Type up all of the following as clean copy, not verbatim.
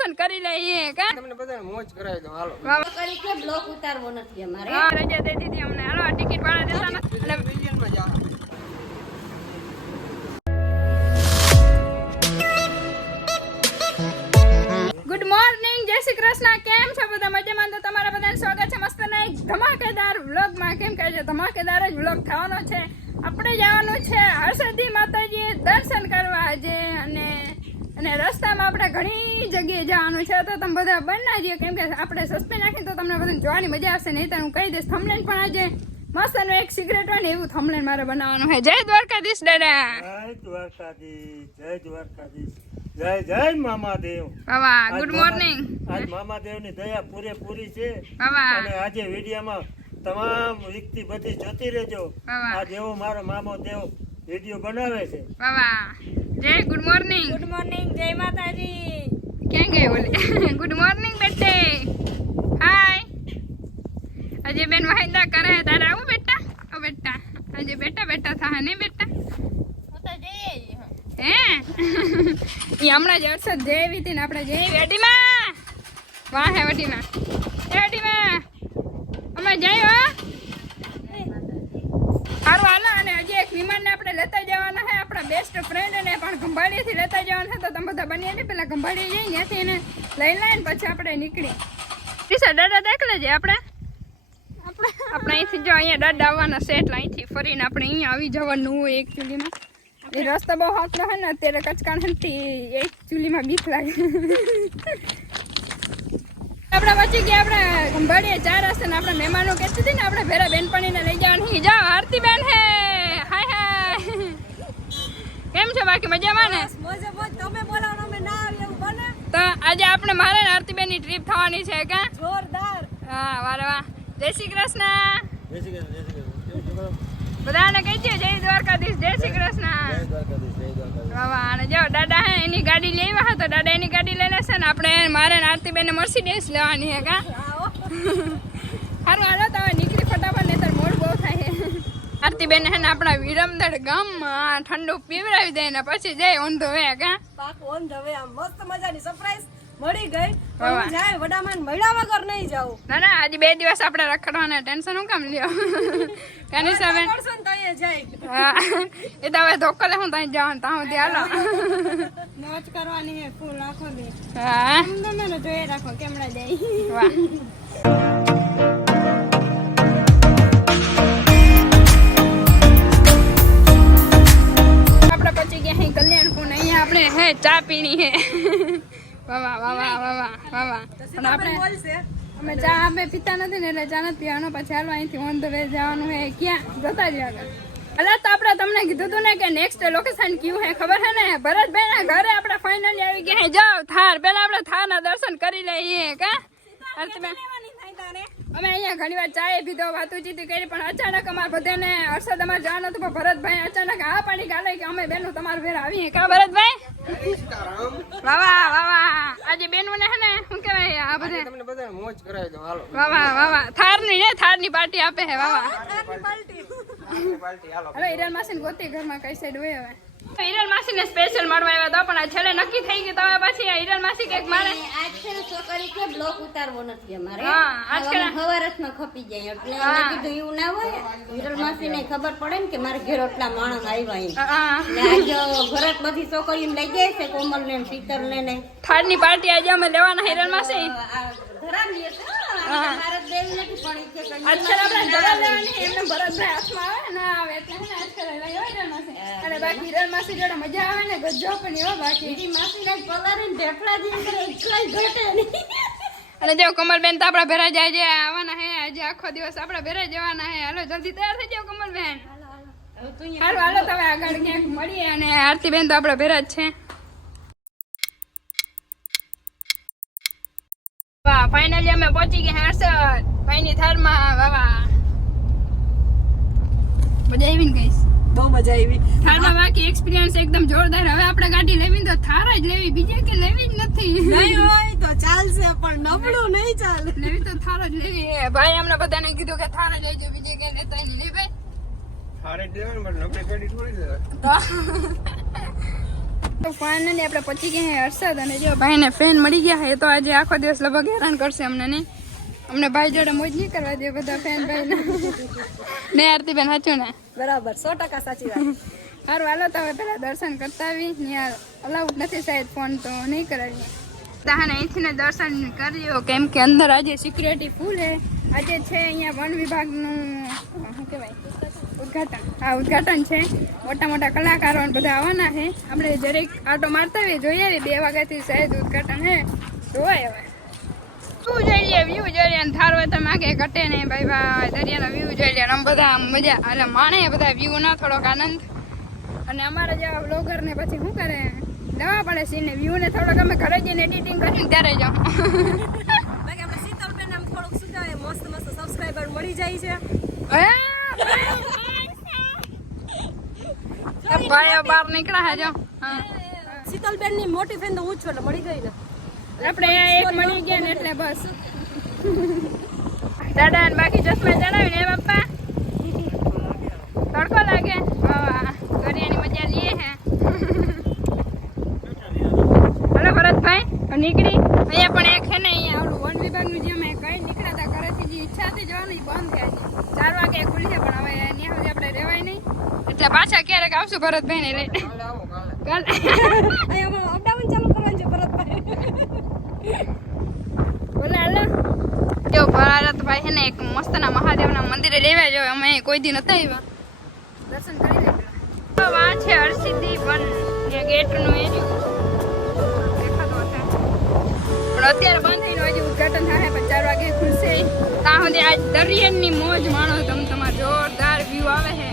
દર્શન કરી લઈએ કા તમને બધાને મોજ કરાવી દો હાલો કરી કે બ્લોક ઉતારવો નથી અમારે હા રજા દઈ દીધી અમને હાલો ટિકિટ ભાડા દેતા નથી એટલે મિલિયનમાં જાઓ ગુડ મોર્નિંગ જય શ્રી કૃષ્ણ કેમ છો બધા મજામાં તો તમારા બધાને સ્વાગત છે મસ્ત ના એક ધમાકેદાર વ્લોગમાં કેમ કહે છે ધમાકેદાર જ વ્લોગ થવાનો છે આપણે જવાનું છે હરસિદ્ધિ માતાજી દર્શન કરવા આજે અને રસ્તામાં આપણે ઘણી જગ્યાએ જવાનું છે તો તમે બધા બનના જઈએ કેમ કે આપણે સસ્પેન્સ નાખીએ તો તમને બધાને જોવાની મજા આવશે નહીં તો હું કહી દઈશ થંબનેલ પણ આજે મસ્તનું એક સિગરેટ હોય ને એવું થંબનેલ મારે બનાવવાનું છે જય દ્વારકાધીશ દાદા જય દ્વારકાધીશ જય જય મામાદેવ બાબા ગુડ મોર્નિંગ આજ મામાદેવની દયા પૂરેપૂરી છે બાબા અને આજે વિડીયોમાં તમામ વ્યક્તિ બધી જોતી રહેજો બાબા આજ એવો મારો મામાદેવ વિડીયો બનાવે છે બાબા જય ગુડ મોર્નિંગ જય માતાજી ક્યાં ગઈ બોલે ગુડ મોર્નિંગ બેટે હાય અજય બેન વાહિંદા કરે તારે આવું બેટા ઓ બેટા અજય બેટા બેટા થા ને બેટા હું તો જઈ હે ઈ હમણાં જ અરસદ જેવી હતી ને આપણે જઈ વેટીમાં વાહ હે વેટીમાં અમે જઈ હો સારું હાલો અને હજી એક વિમાનને આપણે લેતા જવાના છે આપણા બેસ્ટ ફ્રેન્ડ ને પણ ખંભાળીથી લેતા જવાના છે તો તમે બધા બનીએ ને પેલા ખંભાળી જઈએ ત્યાંથી એને લઈ લઈને પછી આપણે નીકળી ટીસા દાદા દેખ લેજે આપણે અહીંથી જો અહીંયા દાદા આવવાના છે એટલે અહીંથી ફરીને આપણે અહીંયા આવી જવાનું હોય એક ચૂલીમાં એ રસ્તો બહુ હાથનો હોય ને અત્યારે કચકાણથી એક ચૂલીમાં બીક લાગે આપણે બચી ગયા આપણે ખંભાળીએ 4 રસ્તે ને આપણે મહેમાનો કહેતી હતી ને આપણે ભેરા બેનપણીને લઈ જવાની જાઓ આરતી બેન હે હાય હાય કેમ છો બાકી મજામાં ને તમે બોલાવો અમે ના આવી એવું બને તો આજે આપણે મારે ને આરતી બેનની ટ્રીપ થવાની છે કા જોરદાર હા વાહ વાહ જય શ્રી કૃષ્ણ બધાને કહી દે જય દ્વારકાધીશ જય શ્રી કૃષ્ણ વાહ વાહ અને જો દાદા હે એની ગાડી લઈ આવ્યા તો દાદા એની ગાડી લઈ લેશે ને આપણે મારે ને આરતી બેન મર્સિડીઝ લેવાની હે કા સારું હાલો તો હવે નીકળી ફટાફટ નહીં તો મોડ બહુ થાય આરતી બેન હે ને આપણા વિરમદડ ગામમાં ઠંડુ પીવડાવી દે ને પછી જાય ઓન ધ વે કા પાક ઓન ધ વે આમ મસ્ત મજાની સરપ્રાઈઝ મળી ગઈ વાહ. પણ જાય વડામાન મળ્યા વગર નહીં જાવ ના ના આજે 2 દિવસ આપણે રખડવાના ટેન્શન હું કામ લ્યો કાની સાહેબ કરશો ને તો એ જાય હા એ તો હવે ધોકો લે હું ત્યાં જવાનું ત્યાં સુધી હાલો મોજ કરવાની હે ફૂલ આખો દે હા તમે જોઈ રાખો કેમડા જાય વાહ આપણે પછી ગયા અહીં કલ્યાણપુર ને અહીંયા આપણે હે ચા પીણી હે વાહ વાહ વાહ વાહ વાહ વાહ વાહ અને આપણે અમે ચા આપણે પીતા નથી ને એટલે ચા નથી પીવાનો પછી હાલો અહીંથી ઓન ધ વે જવાનું હે ક્યાં જતા જ આગળ એટલે તો આપણે તમને કીધું હતું ને કે નેક્સ્ટ લોકેશન કયું હે ખબર હે ને ભરતભાઈ ના ઘરે આપણે ફાઇનલી આવી ગયા હે જાઓ થાર પેલા આપણે થારના દર્શન કરી લઈએ કા અમે અહીંયા ઘણી વાર ચાય પીધો વાતુચીતી કરી પણ અચાનક અમારા બધાને હર્ષદ અમારે જવાનું હતું પણ ભરતભાઈ અચાનક આ પાણી ગાલે કે અમે બેનો તમારા ભેર આવીએ કા ભરતભાઈ વાહ વાહ આજે બેનો ને હે ને શું કહેવાય આ બધે તમને બધાને મોજ કરાવી દો હાલો વાહ થારની પાર્ટી આપે હે વાહ પાર્ટી હાલો હવે હિરલ માસી ગોતી ઘરમાં કઈ સાઈડ હોય હવે હિરલ માસી ને સ્પેશિયલ મારવા આવ્યા હતા પણ આ છેલ્લે નક્કી થઈ ગયું તો હવે પછી હિરલ માસી કઈક મારે આજ છે ને છોકરી કે બ્લોક ઉતારવો નથી અમારે હા આજકાલ હવારસમાં ખપી જાય એટલે મેં કીધું એવું ના હોય વિરલ માસી ને ખબર પડે ને કે મારે ઘેર એટલા માણસ આવ્યા એમ ને આજે ઘરે બધી છોકરીઓ લઈ જાય છે કોમલ ને શીતલ ને થાળની પાર્ટી આજે અમે લેવાના હિરલ માસી ધરાવી છે ભારત દેવી નથી પણ એ કે આજકાલ આપણે જરા લેવાની એમને ભરતભાઈ હાથમાં આવે ના આવે એટલે હે ને આજકાલ લઈ આવે હિરલ માસી અને બાકી હિરલ માસી જોડે મજા આવે ને ગજ્જો પણ એવો બાકી મારી માસી ને કલર ને ઢેફલા જેમ કરે એટલા ઘટે નહીં અને જો કમલબેન તો આપણા ભેરા જાય છે આવવાના હે આજે આખો દિવસ આપણા ભેરા જવાના હે હાલો જલ્દી તૈયાર થઈ જાવ કમલબેન હાલો હાલો તમે આગળ ક્યાંક મળીએ અને આરતી બેન તો આપણા ભેરા જ છે વાહ ફાઇનલી અમે પહોંચી ગયા હર્ષદ ભાઈની થારમાં વાહ મજા આવી ને ગઈશ બહુ મજા આવી થારમાં બાકી એક્સપિરિયન્સ એકદમ જોરદાર હવે આપણે ગાડી લેવી તો થાર જ લેવી બીજે કે લેવી જ નથી નહીં હોય તો ચાલશે પણ નબળું નહીં ચાલે લેવી તો થાર જ લેવી ભાઈ અમને બધાને કીધું કે થાર જ લેજો બીજે કે લેતા નહીં લે ભાઈ હારે દેવાનું પણ આપણે ગાડી થોડી લેવા તો તો ફાઇનલી આપણે પહોંચી ગયા હે હર્ષદ અને જો ભાઈને ફ્રેન્ડ મળી ગયા હે તો આજે આખો દિવસ લગભગ હેરાન કરશે અમને નહીં. અમને ભાઈ જોડે મોજ નહીં કરવા દે બધા ફ્રેન્ડ ભાઈને ને આરતીબેન સાચું ને બરાબર 100% સાચી વાત. સારું હાલો તો હવે પેલા દર્શન કરતા આવી યાર અલાઉડ નથી સાહેબ ફોન તો નહીં કરાવીએ તાને અહીંથી ને દર્શન કર્યો કેમ કે અંદર આજે સિક્યુરિટી ફૂલ હે. આજે છે અહીંયા વન વિભાગનું શું કહેવાય ઉદ્ઘાટન. હા ઉદ્ઘાટન છે. મોટા મોટા કલાકારો બધા આવવાના છે. આપણે જરીક આટો મારતા આવીએ જોઈ આવીએ 2 વાગ્યાથી શાયદ ઉદ્ઘાટન હે જોવાય હવે વ્યૂ જોઈ લઈએ વ્યૂ જોઈ લઈએ થાર હોય તો માગે ઘટે નહીં ભાઈ ભાઈ દરિયાનો વ્યૂ જોઈ લઈએ આમ બધા મજા એટલે માણે બધા વ્યૂનો થોડોક આનંદ. અને અમારા જેવા બ્લોગર ને પછી શું કરે લેવા પડે સીને વ્યૂ ને થોડોક અમે ઘરે જઈને એડિટિંગ કરીને ત્યારે જાઉં બાકી આપણે શીતલબેન આમ થોડુંક સુજાવે મસ્ત મસ્ત સબસ્ક્રાઇબર મળી જાય છે. ભાઈ બહાર નીકળ્યા હે જો શીતલબેન ની મોટી ફેન તો હું જ છું એટલે મળી ગઈ ને આપણે એક મળી ગયા ને એટલે બસ દાદા ને બાકી ચશ્મા ચડાવી ને પપ્પા તડકો લાગે વાહ દરિયાની મજા લઈએ હે. હલો ભરતભાઈ નીકળી અહીંયા પણ એક છે ને અહીંયા ઓલું વન વિભાગનું જે અમે કઈ નીકળ્યા હતા ઘરેથી જે ઈચ્છા હતી જવાની બંધ થયા છે 4 વાગે ખુલી છે પણ હવે ત્યાં સુધી આપણે રહેવાય નહીં એટલે પાછા ક્યારેક આવશું ભરતભાઈ ને લઈને કાલે અહીંયા અપડાઉન ચાલુ કરવાનું છે ભરતભાઈ. બોલે હાલો જો ભરતભાઈ છે ને એક મસ્તના મહાદેવના મંદિરે લેવા જો અમે કોઈ દી નતા આવ્યા દર્શન કરી લે પેલા વા છે હરસિદ્ધિ વન જે ગેટનું એરિયું દેખાતો હશે પણ અત્યારે બંધ થઈને હજી ઉદ્ઘાટન થાય પણ 4 વાગે ખુલશે ત્યાં સુધી આજ દરિયાની મોજ માણો તમે તમારા જોરદાર વ્યૂ આવે છે.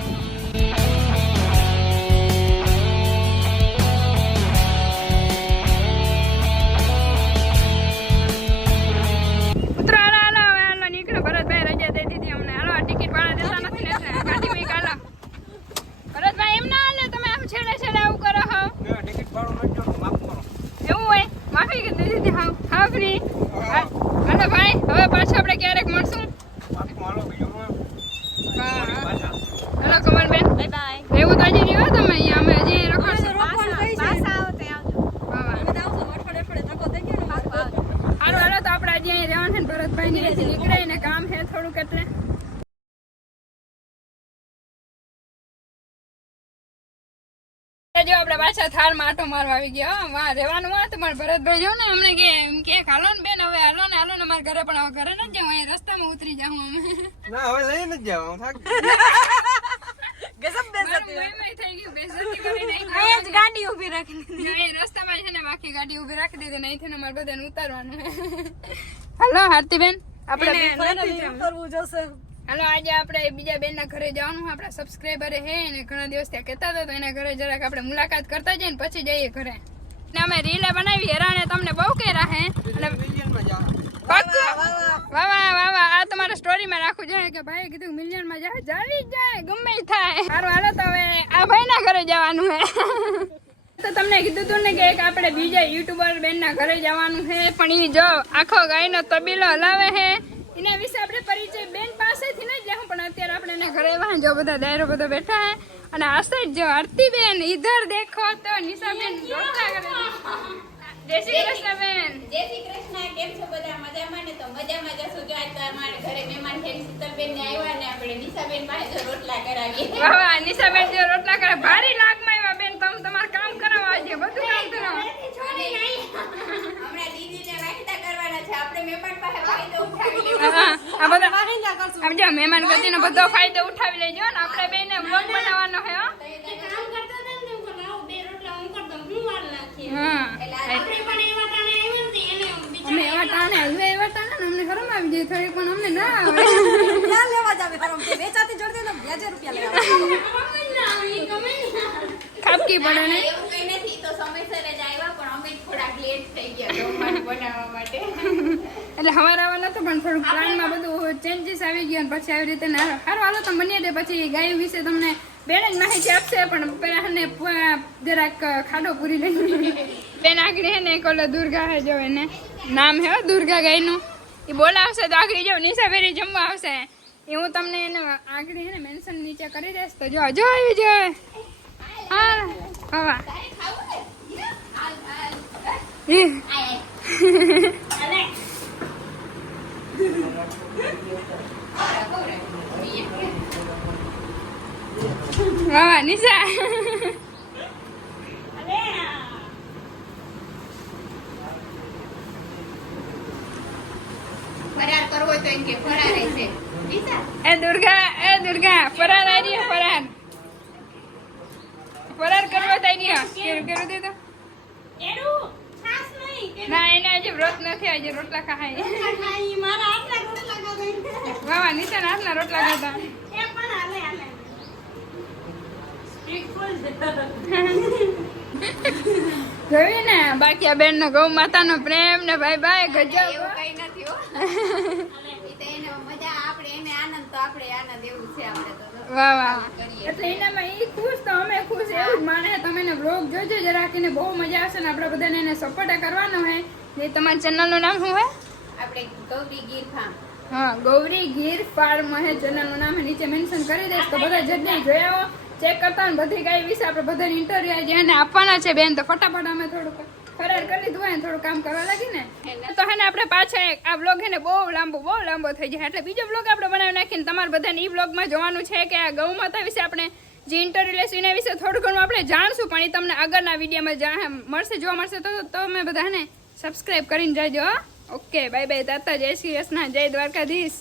હાલો ભાઈ હવે પાછા આપણે ક્યારેક મળશું. હાલો કમલબેન બાય બાય. એવું તો હજી રહ્યો તમે અહીંયા અમે હજી રખડશું. હાલો હાલો તો આપણે હજી અહીં રહેવાનું છે ને ભરતભાઈ ની અહીંથી નીકળે ને કામ છે થોડુંક એટલે જો આપણે પાછા થારમાં આટો મારવા આવી ગયા વાહ રહેવાનું વાત પણ ભરતભાઈ જો ને અમને કે હાલો ને બેન હવે હાલો ને મારા ઘરે પણ હવે ઘરે નથી જાવ અહીં રસ્તામાં ઉતરી જાઉં અમે ના હવે લઈને જ જાવ હું થાકી ગજબ બેસતી મેં થઈ ગયું બેસતી કરી નહીં અહીંયા જ ગાડી ઊભી રાખી દીધી રસ્તામાં છે ને બાકી ગાડી ઊભી રાખી દીધી નહીં થઈને અમારે બધાને ઉતારવાનું હાલો હાર્તીબેન આપણે કરવું જોશે. હાલો આજે આપણે બીજા બેન ના ઘરે જવાનું આપણા સબસ્ક્રાઈબર હે ને ઘણા દિવસ ત્યાં કહેતા હતા તો એના ઘરે જરાક આપણે મુલાકાત કરતા જઈએ ને પછી જઈએ ઘરે ને અમે રીલે બનાવી હેરાને તમને બહુ કર્યા હે અને વાહ આ તમારા સ્ટોરીમાં રાખવું જોઈએ કે ભાઈ કીધું મિલિયનમાં જાય જાવી જાય ગમે થાય. સારું હાલો તો હવે આ ભાઈ ના ઘરે જવાનું હે તો તમને કીધું હતું ને કે એક આપણે બીજા યુટ્યુબર બેન ના ઘરે જવાનું હે પણ એ જો આખો ગાયનો તબીલો હલાવે હે એના વિશે આપણે પરિચય બેન પાસેથી નહીં જાઉં પણ અત્યારે આપણે એના ઘરે વાહ જો બધા દાયરો બધો બેઠા હે અને આ સાઈડ જો આરતીબેન ઇધર દેખો તો નિશાબેન રોટલા કરે જય શ્રી કૃષ્ણ બેન. જય શ્રી કૃષ્ણ. કેમ છો બધા મજામાં ને? તો મજામાં જશો જો આજ તો અમારા ઘરે મહેમાન છે શીતલબેન ને આવ્યા ને આપણે નિશાબેન પાસે જો રોટલા કરાવીએ. વાહ નિશાબેન જો રોટલા કરે ભારી લાગમાં આવ્યા બેન તમે તમારું કામ કરાવવા આવજો બધું કામ કરાવો. હમણાં દીદીને વાયદા કરવાના છે આપણે મહેમાન પાસે ફાયદો ઉઠાવી લેવો. આ બધા આમ જો મહેમાન ગતિનો બધો ફાયદો ઉઠાવી લેજો ને આપણે બેને વ્લોગ બનાવવાનો છે હો. કામ કરતા હતા ને હું લાવ બે રોટલા હું કર દઉં હું વાર નાખી. હા આપણે પણ એવા ટાણે આવ્યું ને એને અમે એવા ટાણે એવા ટાણે ને અમને શરમ આવી જાય થોડી પણ અમને ના આવે ક્યાં લેવા જાવે હરમ કે વેચાતી જોડતી તો 2000 રૂપિયા લેવા ખાપકી પડે ને એવું કઈ નથી તો સમયસર જ આવ્યા પણ અમે થોડાક લેટ થઈ ગયા જમવાનું બનાવવા માટે. એટલે હવાર આવવાના તો પણ થોડુંક પ્લાનમાં બધું ચેન્જીસ આવી ગયા ને પછી આવી રીતે સારું હાલો તો બની દે પછી ગાય વિશે તમને બેન જ માહિતી આપશે પણ પેલા ને જરાક ખાડો પૂરી લઈ બેન આગળ હે ને એક ઓલો દુર્ગા હે જો એને નામ હે દુર્ગા ગાયનું એ બોલાવશે તો આગળ જો નિશાબેરી જમવા આવશે એ હું તમને એને આગળ હે ને મેન્શન નીચે કરી દઈશ તો જો આવી જાય હા હા વાહ નિશા ફરાર કરવો તો એમ કે ફરાર છે નિશા એ દુર્ગા ફરાર આવી રહ્યો ફરાર કરવો તો આવી રહ્યો કેરું દે તો એનું ખાસ નહીં કે ના એને આજે વ્રત નથી આજે રોટલા ખાય ખાઈ મારા આટલા રોટલા ખાઈ વાહ નિશા હાથના રોટલા ખાતા એ પણ હાલે સ્ટ્રીટ ફૂલ જોયું ને બાકી આ બેન નો ગૌ માતા નો પ્રેમ ને ભાઈ ભાઈ ગજબ એવું કઈ નથી હો ઈ તો એને મજા આપણે એને આનંદ તો આપણે આનંદ એવું છે આપણે તો વાહ વાહ એટલે એનામાં ઈ ખુશ તો અમે ખુશ એવું જ માને તમે ને વ્લોગ જોજો જરા કે બહુ મજા આવશે ને આપણે બધાને એને સપોર્ટ કરવાનો હે જે તમારા ચેનલ નું નામ શું હે આપણે ગૌરી ગીર ફાર્મ હા ગૌરી ગીર ફાર્મ હે ચેનલ નું નામ નીચે મેન્શન કરી દઈશ તો બધા જલ્દી જોઈ આવો ચેક કરતા ને બધી ગાય વિશે આપણે બધાને ઇન્ટરવ્યુ જેને આપવાના છે બેન તો ફટાફટ અમે થોડુંક ફરાર કરી લીધું હોય ને થોડું કામ કરવા લાગી ને તો હે ને આપણે પાછા આ બ્લોગ હે ને બહુ લાંબો થઈ જાય એટલે બીજો બ્લોગ આપણે બનાવી નાખીને તમારે બધાને ઈ બ્લોગમાં જોવાનું છે કે આ ગૌ માતા વિશે આપણે જે ઇન્ટરવ્યુ લેશું એના વિશે થોડું ઘણું આપણે જાણશું પણ એ તમને આગળના વિડીયોમાં જોવા મળશે તો તમે બધા ને સબસ્ક્રાઇબ કરીને જાજો ઓકે બાય બાય તાતા જય શ્રી કૃષ્ણ જય દ્વારકાધીશ